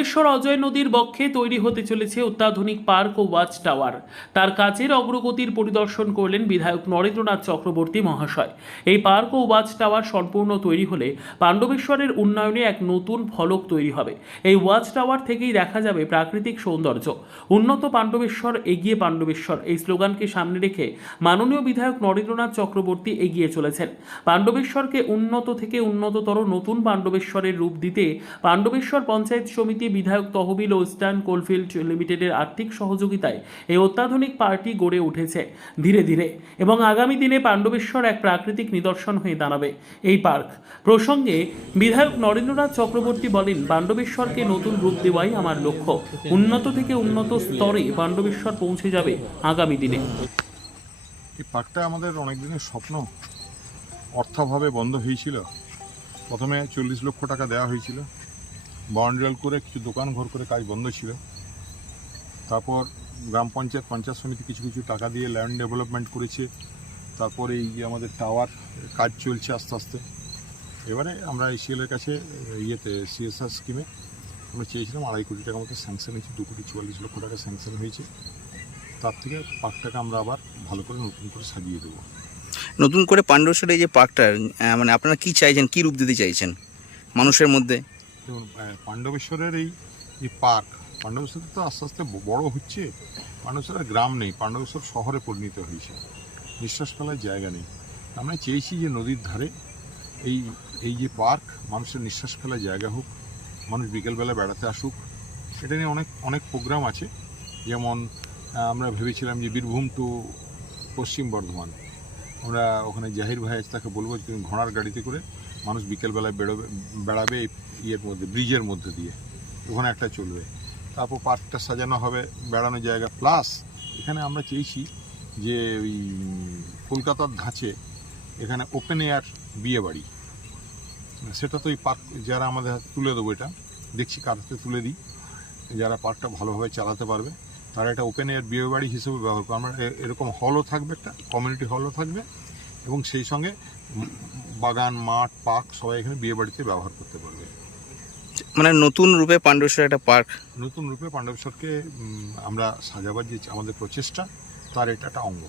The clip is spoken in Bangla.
পাণ্ডবেশ্বর অজয় নদীর বক্ষে তৈরি হতে চলেছে অত্যাধুনিক পার্ক ও ওয়াচ টাওয়ার। তার কাজের অগ্রগতির পরিদর্শন করলেন বিধায়ক নরেন্দ্রনাথ চক্রবর্তী মহাশয়। এই পার্ক ও ওয়াচ টাওয়ার সম্পূর্ণ তৈরি হলে পাণ্ডবেশ্বরের উন্নয়নে এক নতুন ফলক তৈরি হবে। এই ওয়াচ টাওয়ার থেকেই দেখা যাবে প্রাকৃতিক সৌন্দর্য। উন্নত পাণ্ডবেশ্বর এগিয়ে পাণ্ডবেশ্বর। এই স্লোগানকে সামনে রেখে মাননীয় বিধায়ক নরেন্দ্রনাথ চক্রবর্তী এগিয়ে চলেছেন। পাণ্ডবেশ্বরকে উন্নত থেকে উন্নততর নতুন পাণ্ডবেশ্বরের রূপ দিতে পাণ্ডবেশ্বর পঞ্চায়েত সমিতি বিধায়ক তহবিল ও ইস্টার্ন কোলফিল্ড লিমিটেডের আর্থিক সহযোগিতায় এই অত্যাধুনিক পার্টি গড়ে উঠেছে ধীরে ধীরে এবং আগামী দিনে পাণ্ডবেশ্বর এক প্রাকৃতিক নিদর্শন হয়ে দাঁড়াবে। এই পার্ক প্রসঙ্গে বিধায়ক নরেন্দ্রনাথ চক্রবর্তী বলেন, পাণ্ডবেশ্বরকে নতুন রূপ দেওয়াই আমার লক্ষ্য। উন্নত থেকে উন্নত স্তরে পাণ্ডবেশ্বর পৌঁছে যাবে আগামী দিনে। এই পার্কটা আমাদের অনেক দিনের স্বপ্ন। অর্থাভাবে বন্ধ হয়েছিল। প্রথমে চল্লিশ লক্ষ টাকা দেওয়া হয়েছিল। বাউন্ডারিয়াল করে কিছু দোকান ঘর করে কাজ বন্ধ ছিল। তারপর গ্রাম পঞ্চায়েত পঞ্চায়েত সমিতি কিছু কিছু টাকা দিয়ে ল্যান্ড ডেভেলপমেন্ট করেছে। তারপর এই যে আমাদের টাওয়ার কাজ চলছে আস্তে আস্তে। এবারে আমরা এসিএলের কাছে ইয়েতে সিএসআর স্কিমে আমরা চেয়েছিলাম আড়াই কোটি টাকা মতো স্যাংশন হয়েছে, দু কোটি চুয়াল্লিশ লক্ষ টাকা স্যাংশন হয়েছে। তার থেকে পার্কটাকে আমরা আবার ভালো করে নতুন করে সাজিয়ে দেবো। নতুন করে পাণ্ডবেশ্বরের এই যে পার্কটা মানে আপনারা কি চাইছেন, কি রূপ দিতে চাইছেন মানুষের মধ্যে? যেমন পাণ্ডবেশ্বরের এই যে পার্ক, পাণ্ডবেশ্বর তো আস্তে আস্তে বড় হচ্ছে। পাণ্ডবেশ্বরের গ্রাম নেই, পাণ্ডবেশ্বর শহরে পরিণত হয়েছে। নিঃশ্বাস ফেলার জায়গা নেই। আমরা চেয়েছি যে নদীর ধারে এই এই যে পার্ক, মানুষের নিঃশ্বাস ফেলার জায়গা হোক, মানুষ বিকেলবেলা বেড়াতে আসুক। সেটা নিয়ে অনেক অনেক প্রোগ্রাম আছে। যেমন আমরা ভেবেছিলাম যে বীরভূম টু পশ্চিম বর্ধমান। আমরা ওখানে জাহির ভাই আছে, তাকে বলব যে তুমি ঘোড়ার গাড়িতে করে মানুষ বিকেলবেলায় বেরোবে, বেড়াবে এই ইয়ের মধ্যে, ব্রিজের মধ্যে দিয়ে। ওখানে একটা চলবে। তারপর পার্কটা সাজানো হবে বেড়ানোর জায়গা। প্লাস এখানে আমরা চেয়েছি যে ওই কলকাতার ধাঁচে এখানে ওপেন এয়ার বিয়ে বাড়ি। সেটা তো ওই পার্ক, যারা আমাদের তুলে দেবো এটা, দেখছি কার হাতে তুলে দিই। যারা পার্কটা ভালোভাবে চালাতে পারবে। তারা এটা ওপেন এয়ার বিয়ে বাড়ি হিসেবে ব্যবহার করবে। আমরা এরকম হলও থাকবে একটা কমিউনিটি হলও থাকবে এবং সেই সঙ্গে বাগান মাঠ পার্ক সবাই এখানে বিয়ে বাড়িতে ব্যবহার করতে পারবে। মানে নতুন রূপে পাণ্ডবেশ্বর একটা পার্ক নতুন রূপে পাণ্ডবেশ্বরকে আমরা সাজাবার যে আমাদের প্রচেষ্টা তার এটা একটা অঙ্গ।